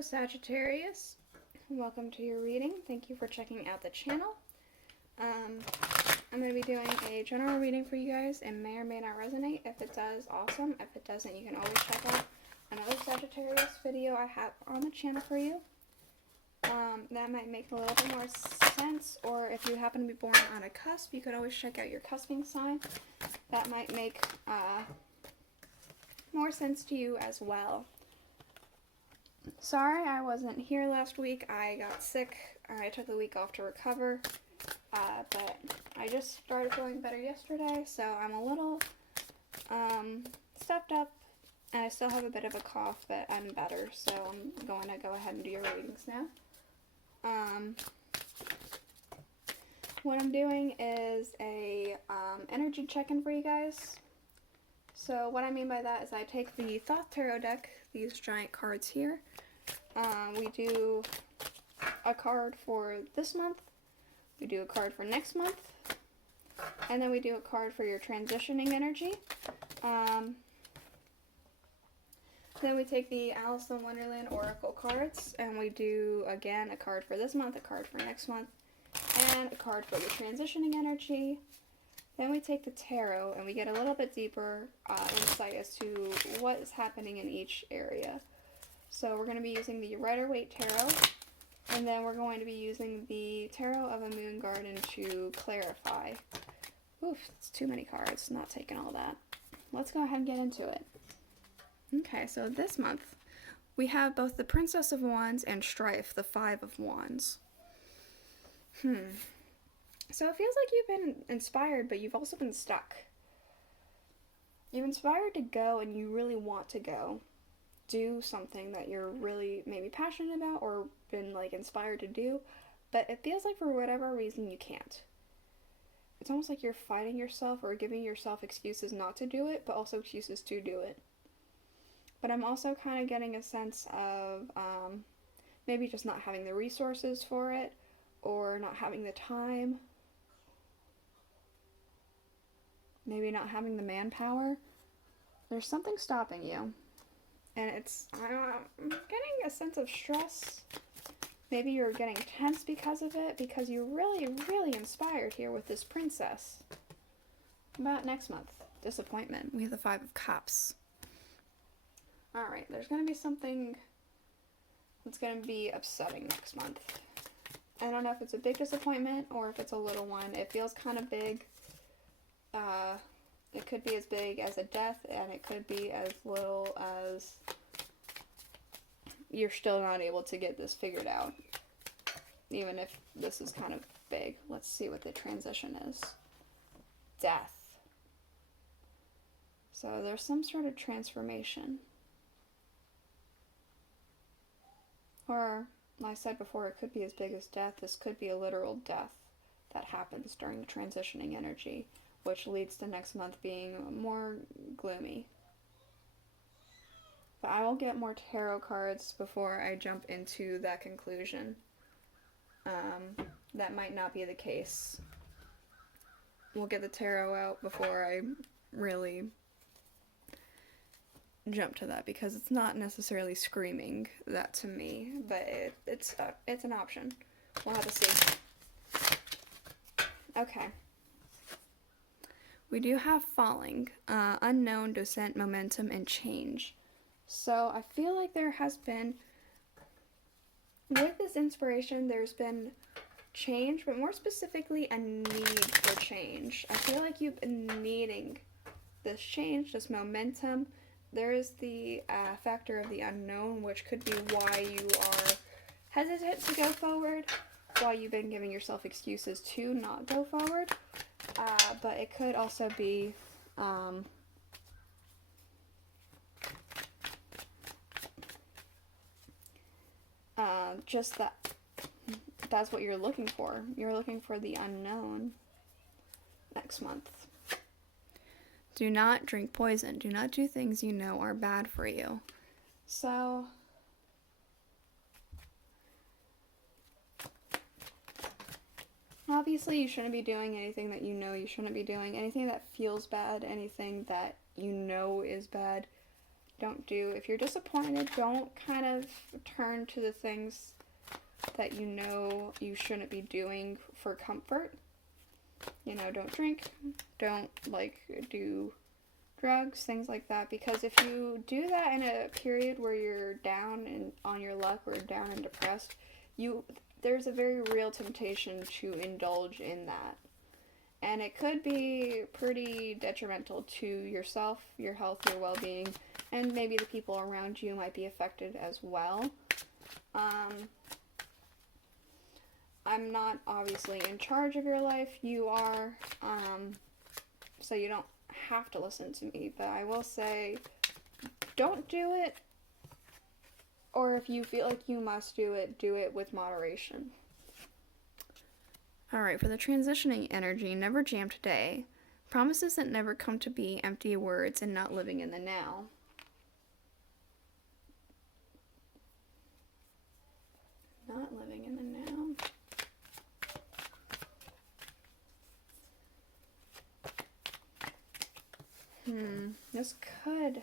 Hello Sagittarius, welcome to your reading. Thank you for checking out the channel. I'm going to be doing a general reading for you guys. It may or may not resonate. If it does, awesome. If it doesn't, you can always check out another Sagittarius video I have on the channel for you. That might make a little bit more sense, or if you happen to be born on a cusp, you could always check out your cusping sign. That might make more sense to you as well. Sorry I wasn't here last week. I got sick. I took the week off to recover, but I just started feeling better yesterday, so I'm a little stuffed up, and I still have a bit of a cough, but I'm better, so I'm going to go ahead and do your readings now. What I'm doing is a energy check-in for you guys. So what I mean by that is I take the Thoth Tarot deck, these giant cards here. We do a card for this month, we do a card for next month, and then we do a card for your transitioning energy. Then we take the Aleister Wonderland Oracle cards, and we do, again, a card for this month, a card for next month, and a card for your transitioning energy. Then we take the tarot, and we get a little bit deeper insight as to what is happening in each area. So we're going to be using the Rider-Waite tarot, and then we're going to be using the Tarot of a Moon Garden to clarify. Oof, it's too many cards, not taking all that. Let's go ahead and get into it. Okay, so this month we have both the Princess of Wands and Strife, the Five of Wands. So it feels like you've been inspired, but you've also been stuck. You're inspired to go, and you really want to go do something that you're really maybe passionate about or been like inspired to do, but it feels like for whatever reason you can't. It's almost like you're fighting yourself or giving yourself excuses not to do it, but also excuses to do it. But I'm also kind of getting a sense of maybe just not having the resources for it, or not having the time, maybe not having the manpower. There's something stopping you, and I'm getting a sense of stress. Maybe you're getting tense because of it, because you're really, really inspired here with this princess. About next month, disappointment. We have the Five of Cups. Alright, there's going to be something that's going to be upsetting next month. I don't know if it's a big disappointment or if it's a little one. It feels kind of big. It could be as big as a death, and it could be as little as you're still not able to get this figured out, even if this is kind of big. Let's see what the transition is. Death. So there's some sort of transformation. Or, like I said before, it could be as big as death. This could be a literal death that happens during the transitioning energy, which leads to next month being more gloomy. But I will get more tarot cards before I jump into that conclusion. That might not be the case. We'll get the tarot out before I really jump to that, because it's not necessarily screaming that to me, but it's an option. We'll have to see. Okay. We do have falling, unknown, descent, momentum, and change. So I feel like there has been, with this inspiration, there's been change, but more specifically a need for change. I feel like you've been needing this change, this momentum. There is the factor of the unknown, which could be why you are hesitant to go forward, why you've been giving yourself excuses to not go forward. But it could also be just that's what you're looking for. You're looking for the unknown next month. Do not drink poison. Do not do things you know are bad for you. So, obviously you shouldn't be doing anything that you know you shouldn't be doing. Anything that feels bad, anything that you know is bad. don't do. If you're disappointed, don't kind of turn to the things that you know you shouldn't be doing for comfort. You know, don't drink, don't like do drugs, things like that, because if you do that in a period where you're down and on your luck or down and depressed, there's a very real temptation to indulge in that. And it could be pretty detrimental to yourself, your health, your well-being, and maybe the people around you might be affected as well. I'm not obviously in charge of your life. You are, so you don't have to listen to me, but I will say, don't do it, or if you feel like you must do it with moderation. Alright, for the transitioning energy, never jam today. Promises that never come to be, empty words, and not living in the now. Not living in the now. This could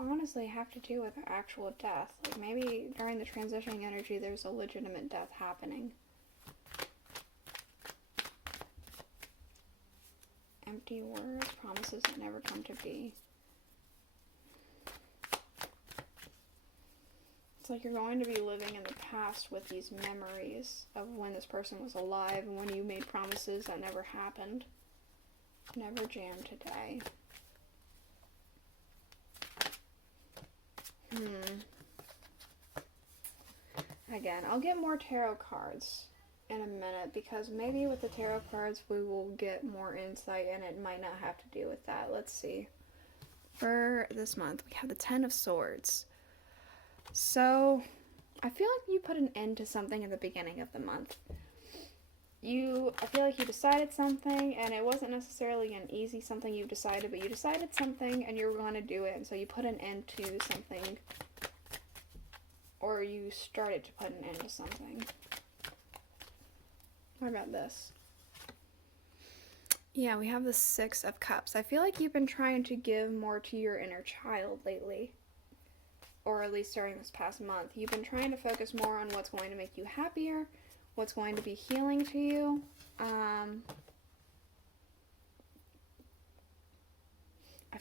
honestly have to do with actual death. Like maybe during the transitioning energy there's a legitimate death happening. Empty words, promises that never come to be. It's like you're going to be living in the past with these memories of when this person was alive and when you made promises that never happened. Never jam today. Again, I'll get more tarot cards in a minute because maybe with the tarot cards we will get more insight and it might not have to do with that. Let's see. For this month, we have the 10 of Swords. So, I feel like you put an end to something at the beginning of the month. I feel like you decided something, and it wasn't necessarily an easy something you decided, but you decided something, and you were going to do it, and so you put an end to something, or you started to put an end to something. What about this? Yeah, we have the 6 of Cups. I feel like you've been trying to give more to your inner child lately. Or at least during this past month. You've been trying to focus more on what's going to make you happier, what's going to be healing to you. I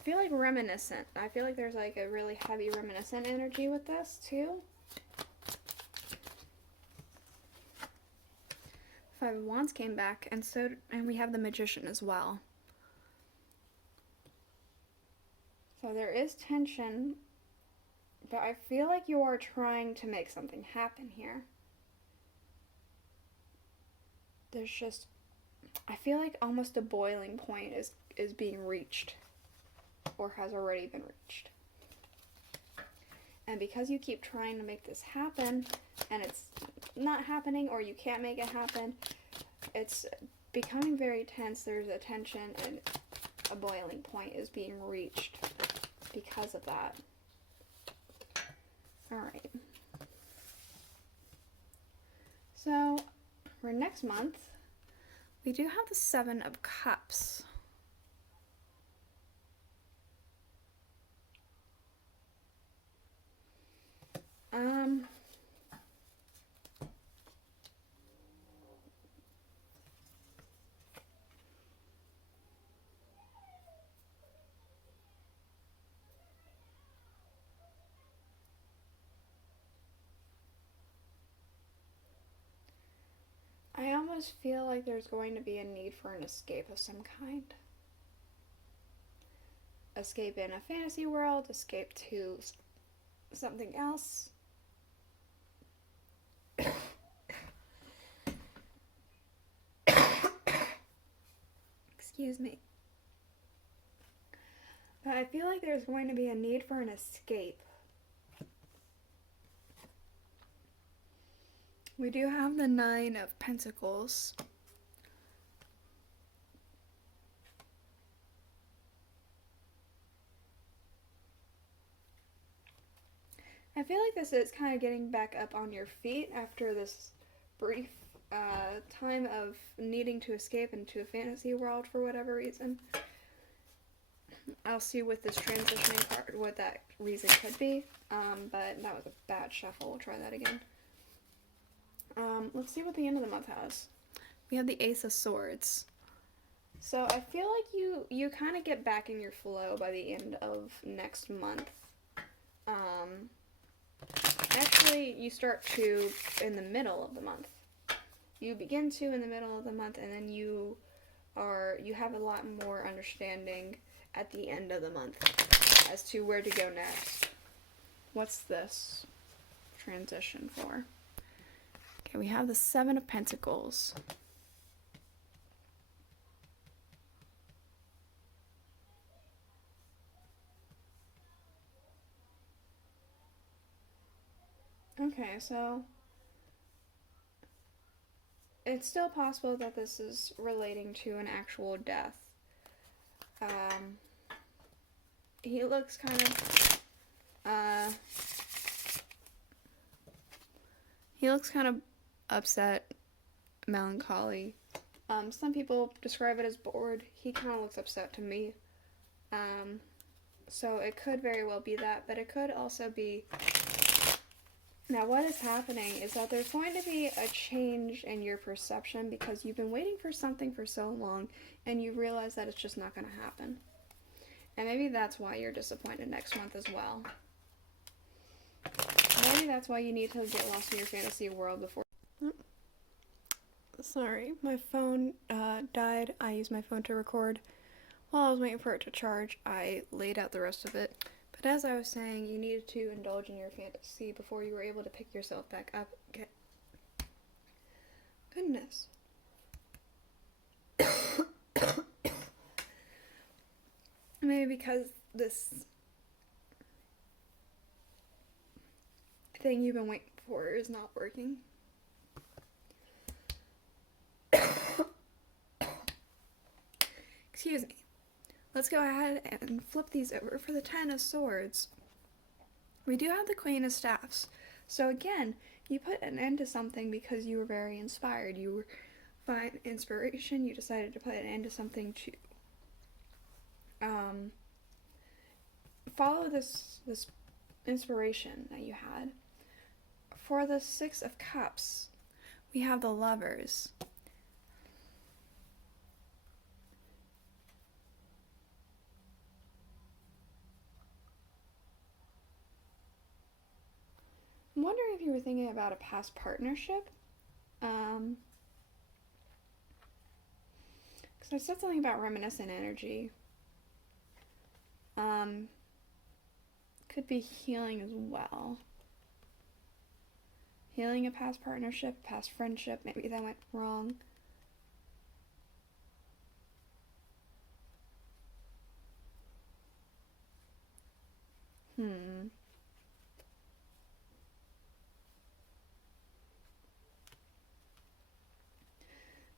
feel like reminiscent. I feel like there's like a really heavy reminiscent energy with this too. 5 of Wands came back, and we have the Magician as well. So there is tension, but I feel like you are trying to make something happen here. There's just, I feel like almost a boiling point is being reached, or has already been reached. And because you keep trying to make this happen, and it's not happening, or you can't make it happen, it's becoming very tense. There's a tension, and a boiling point is being reached because of that. Alright. So, for next month, we do have the 7 of Cups. I almost feel like there's going to be a need for an escape of some kind. Escape in a fantasy world, escape to something else. Excuse me. But I feel like there's going to be a need for an escape. We do have the 9 of Pentacles. I feel like this is kind of getting back up on your feet after this brief time of needing to escape into a fantasy world for whatever reason. I'll see with this transitioning card what that reason could be, but that was a bad shuffle. We'll try that again. Let's see what the end of the month has. We have the Ace of Swords. So I feel like you kind of get back in your flow by the end of next month. Actually, you start to in the middle of the month. You begin to in the middle of the month, and then you have a lot more understanding at the end of the month as to where to go next. What's this transition for? Okay, we have the Seven of Pentacles. Okay, so it's still possible that this is relating to an actual death. He looks kind of upset, melancholy. Some people describe it as bored. He kind of looks upset to me. So it could very well be that, but it could also be... Now what is happening is that there's going to be a change in your perception because you've been waiting for something for so long and you realize that it's just not going to happen. And maybe that's why you're disappointed next month as well. Maybe that's why you need to get lost in your fantasy world before... Sorry, my phone died. I used my phone to record. While I was waiting for it to charge, I laid out the rest of it. But as I was saying, you needed to indulge in your fantasy before you were able to pick yourself back up. Okay. Goodness. Maybe because this thing you've been waiting for is not working. Excuse me. Let's go ahead and flip these over for the Ten of Swords. We do have the Queen of Staffs. So again, you put an end to something because you were very inspired. You were find inspiration. You decided to put an end to something to follow this inspiration that you had. For the Six of Cups, we have the Lovers. I'm wondering if you were thinking about a past partnership. Because I said something about reminiscent energy. Could be healing as well. Healing a past partnership, past friendship. Maybe that went wrong.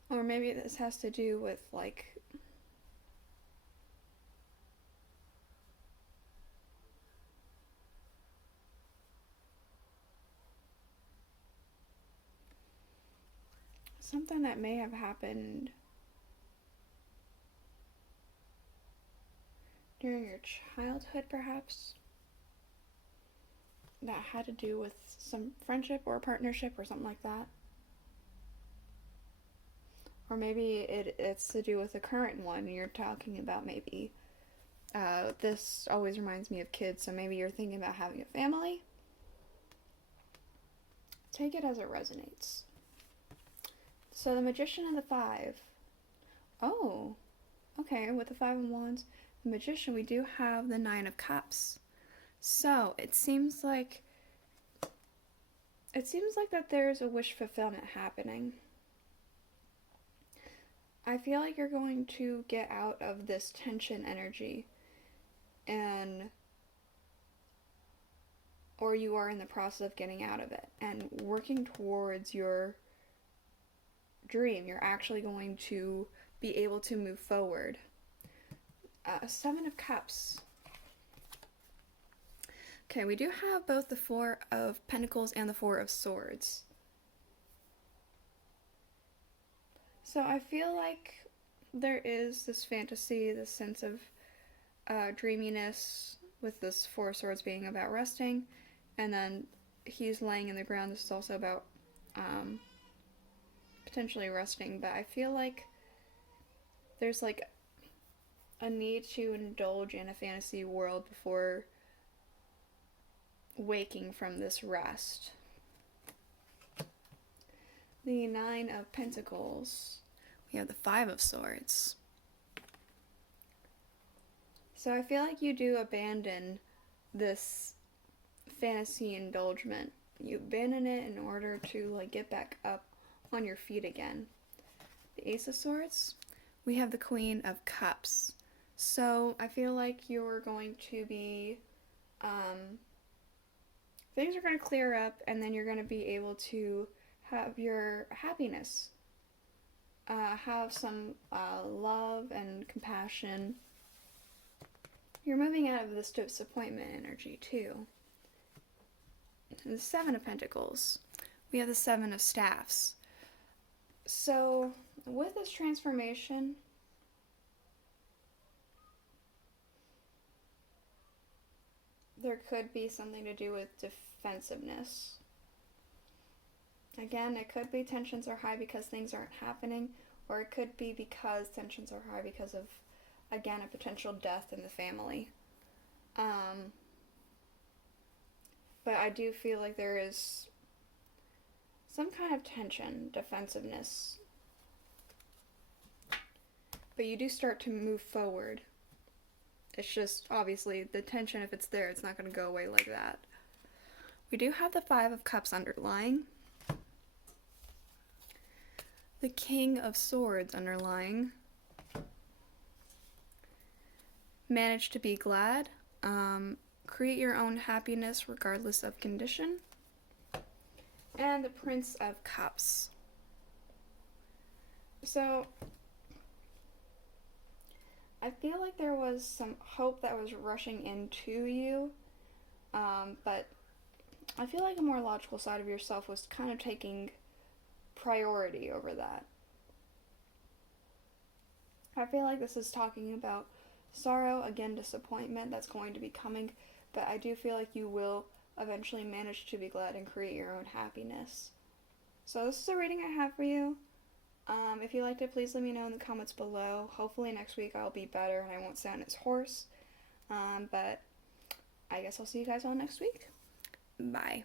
Or maybe this has to do with, like, something that may have happened during your childhood, perhaps, that had to do with some friendship or partnership or something like that. Or maybe it's to do with the current one you're talking about. Maybe this always reminds me of kids, so maybe you're thinking about having a family. Take it as it resonates. So the Magician and the Five. Oh, okay, with the Five of Wands, the Magician, we do have the Nine of Cups. So it seems like that there's a wish fulfillment happening. I feel like you're going to get out of this tension energy, or you are in the process of getting out of it and working towards your dream. You're actually going to be able to move forward. Seven of Cups. Okay, we do have both the Four of Pentacles and the Four of Swords. So I feel like there is this fantasy, this sense of dreaminess with this Four of Swords being about resting, and then he's laying in the ground. This is also about potentially resting, but I feel like there's like a need to indulge in a fantasy world before waking from this rest. The Nine of Pentacles. We have the Five of Swords. So I feel like you do abandon this fantasy indulgement. You abandon it in order to like get back up on your feet again. The Ace of Swords. We have the Queen of Cups. So I feel like you're going to be things are going to clear up, and then you're going to be able to have your happiness, have some love and compassion. You're moving out of this disappointment energy too. The Seven of Pentacles. We have the Seven of Staffs. So with this transformation, there could be something to do with defensiveness. Again, it could be tensions are high because things aren't happening, or it could be because tensions are high because of, again, a potential death in the family. But I do feel like there is some kind of tension, defensiveness. But you do start to move forward. It's just, obviously, the tension, if it's there, it's not going to go away like that. We do have the Five of Cups underlying. The King of Swords underlying. Manage to be glad. Create your own happiness regardless of condition. And the Prince of Cups. So I feel like there was some hope that was rushing into you, but I feel like a more logical side of yourself was kind of taking priority over that. I feel like this is talking about sorrow, again, disappointment that's going to be coming, but I do feel like you will eventually manage to be glad and create your own happiness. So this is a reading I have for you. If you liked it, please let me know in the comments below. Hopefully next week I'll be better and I won't sound as hoarse. But I guess I'll see you guys all next week. Bye.